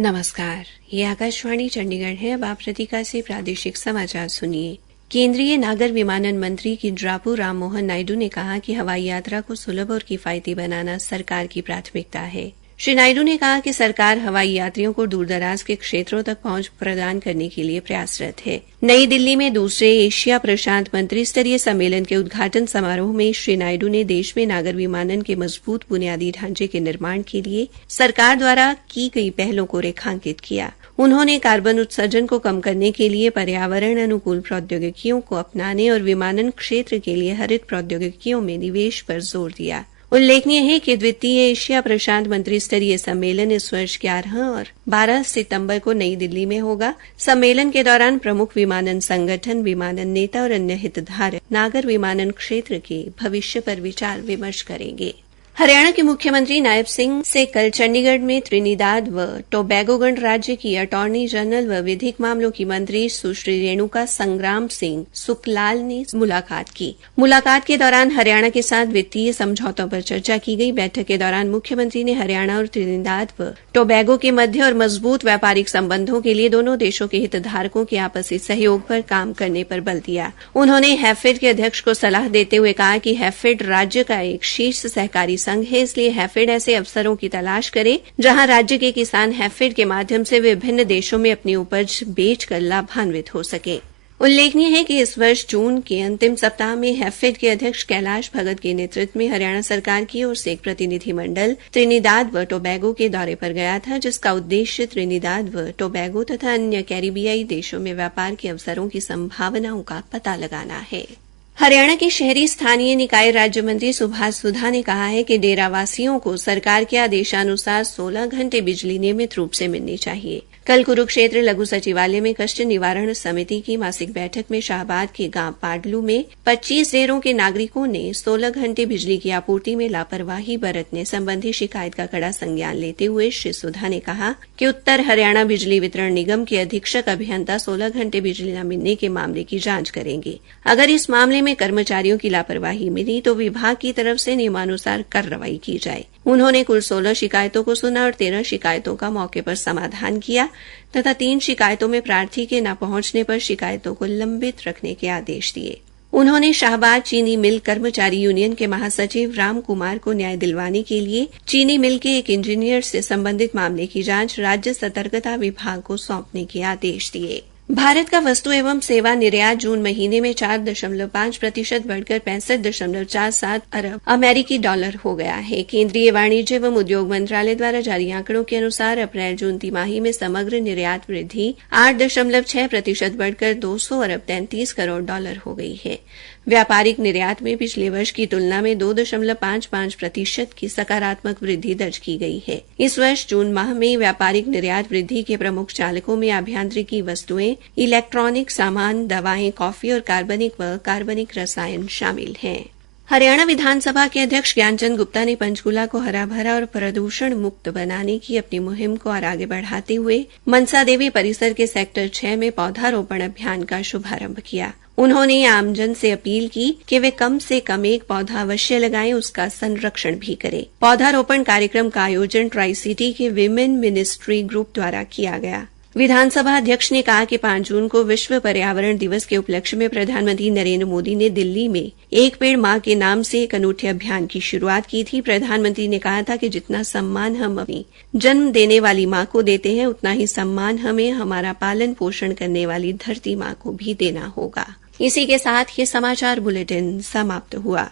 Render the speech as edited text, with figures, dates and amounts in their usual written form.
नमस्कार, ये आकाशवाणी चंडीगढ़ है। अब आप प्रतीका से प्रादेशिक समाचार सुनिए। केंद्रीय नागर विमानन मंत्री किंजरापू राम मोहन नायडू ने कहा कि हवाई यात्रा को सुलभ और किफायती बनाना सरकार की प्राथमिकता है। श्री नायडू ने कहा कि सरकार हवाई यात्रियों को दूरदराज के क्षेत्रों तक पहुंच प्रदान करने के लिए प्रयासरत है। नई दिल्ली में दूसरे एशिया प्रशांत मंत्री स्तरीय सम्मेलन के उद्घाटन समारोह में श्री नायडू ने देश में नागर विमानन के मजबूत बुनियादी ढांचे के निर्माण के लिए सरकार द्वारा की गई पहलों को रेखांकित किया। उन्होंने कार्बन उत्सर्जन को कम करने के लिए पर्यावरण अनुकूल प्रौद्योगिकियों को अपनाने और विमानन क्षेत्र के लिए हरित प्रौद्योगिकियों में निवेश पर जोर दिया। उल्लेखनीय है कि द्वितीय एशिया प्रशांत मंत्री स्तरीय सम्मेलन इस वर्ष 11 और 12 सितंबर को नई दिल्ली में होगा। सम्मेलन के दौरान प्रमुख विमानन संगठन, विमानन नेता और अन्य हितधारक नागर विमानन क्षेत्र के भविष्य पर विचार विमर्श करेंगे। हरियाणा के मुख्यमंत्री नायब सिंह से कल चंडीगढ़ में त्रिनिदाद व टोबैगो गणराज्य की अटॉर्नी जनरल व विधिक मामलों की मंत्री सुश्री रेणुका संग्राम सिंह सुकलाल ने मुलाकात की। मुलाकात के दौरान हरियाणा के साथ वित्तीय समझौतों पर चर्चा की गई। बैठक के दौरान मुख्यमंत्री ने हरियाणा और त्रिनिदाद व टोबैगो के मध्य और मजबूत व्यापारिक संबंधों के लिए दोनों देशों के हितधारकों के आपसी सहयोग पर काम करने पर बल दिया। उन्होंने हैफेड के अध्यक्ष को सलाह देते हुए कहा कि हैफेड राज्य का एक शीर्ष सहकारी संघ है, इसलिए हैफेड ऐसे अवसरों की तलाश करे जहां राज्य के किसान हैफेड के माध्यम से विभिन्न देशों में अपनी उपज बेचकर लाभान्वित हो सके। उल्लेखनीय है कि इस वर्ष जून के अंतिम सप्ताह में हैफेड के अध्यक्ष कैलाश भगत के नेतृत्व में हरियाणा सरकार की ओर से एक प्रतिनिधिमंडल त्रिनिदाद व टोबैगो के दौरे पर गया था, जिसका उद्देश्य त्रिनिदाद व टोबैगो तथा अन्य कैरिबियाई देशों में व्यापार के अवसरों की संभावनाओं का पता लगाना है। हरियाणा के शहरी स्थानीय निकाय राज्य मंत्री सुभाष सुधा ने कहा है कि डेरावासियों को सरकार के आदेशानुसार 16 घंटे बिजली नियमित रूप से मिलनी चाहिए। कल कुरुक्षेत्र लघु सचिवालय में कष्ट निवारण समिति की मासिक बैठक में शाहबाद के गांव पाडलू में 25 डेरों के नागरिकों ने 16 घंटे बिजली की आपूर्ति में लापरवाही बरतने संबंधी शिकायत का कड़ा संज्ञान लेते हुए श्री सुधा ने कहा कि उत्तर हरियाणा बिजली वितरण निगम के अधीक्षक अभियंता 16 घंटे बिजली न मिलने के मामले की जांच करेंगे। अगर इस मामले में कर्मचारियों की लापरवाही मिली तो विभाग की तरफ से नियमानुसार कार्रवाई की जाए। उन्होंने कुल 16 शिकायतों को सुना और 13 शिकायतों का मौके पर समाधान किया तथा 3 शिकायतों में प्रार्थी के न पहुंचने पर शिकायतों को लंबित रखने के आदेश दिए। उन्होंने शाहबाद चीनी मिल कर्मचारी यूनियन के महासचिव राम कुमार को न्याय दिलवाने के लिए चीनी मिल के एक इंजीनियर से संबंधित मामले की जांच राज्य सतर्कता विभाग को सौंपने के आदेश दिए। भारत का वस्तु एवं सेवा निर्यात जून महीने में 4.5% बढ़कर 65.47 अरब अमेरिकी डॉलर हो गया है। केंद्रीय वाणिज्य एवं उद्योग मंत्रालय द्वारा जारी आंकड़ों के अनुसार अप्रैल जून तिमाही में समग्र निर्यात वृद्धि 8.6% बढ़कर 200 अरब 33 करोड़ डॉलर हो गई है। व्यापारिक निर्यात में पिछले वर्ष की तुलना में 2.55% की सकारात्मक वृद्धि दर्ज की गई है। इस वर्ष जून माह में व्यापारिक निर्यात वृद्धि के प्रमुख चालकों में आभ्यंतरिकी वस्तुएं, इलेक्ट्रॉनिक सामान, दवाएं, कॉफी और कार्बनिक रसायन शामिल हैं। हरियाणा विधानसभा के अध्यक्ष ज्ञानचंद गुप्ता ने पंचकूला को हरा भरा और प्रदूषण मुक्त बनाने की अपनी मुहिम को और आगे बढ़ाते हुए मनसा देवी परिसर के सेक्टर 6 में पौधारोपण अभियान का शुभारंभ किया। उन्होंने आमजन से अपील की कि वे कम से कम एक पौधा अवश्य लगाएं, उसका संरक्षण भी करें। पौधारोपण कार्यक्रम का आयोजन ट्राई सिटी के विमेन मिनिस्ट्री ग्रुप द्वारा किया गया। विधानसभा अध्यक्ष ने कहा कि 5 जून को विश्व पर्यावरण दिवस के उपलक्ष्य में प्रधानमंत्री नरेंद्र मोदी ने दिल्ली में एक पेड़ मां के नाम से एक अनूठे अभियान की शुरुआत की थी। प्रधानमंत्री ने कहा था कि जितना सम्मान हम अपनी जन्म देने वाली मां को देते हैं, उतना ही सम्मान हमें हमारा पालन पोषण करने वाली धरती मां को भी देना होगा। इसी के साथ ये समाचार बुलेटिन समाप्त हुआ।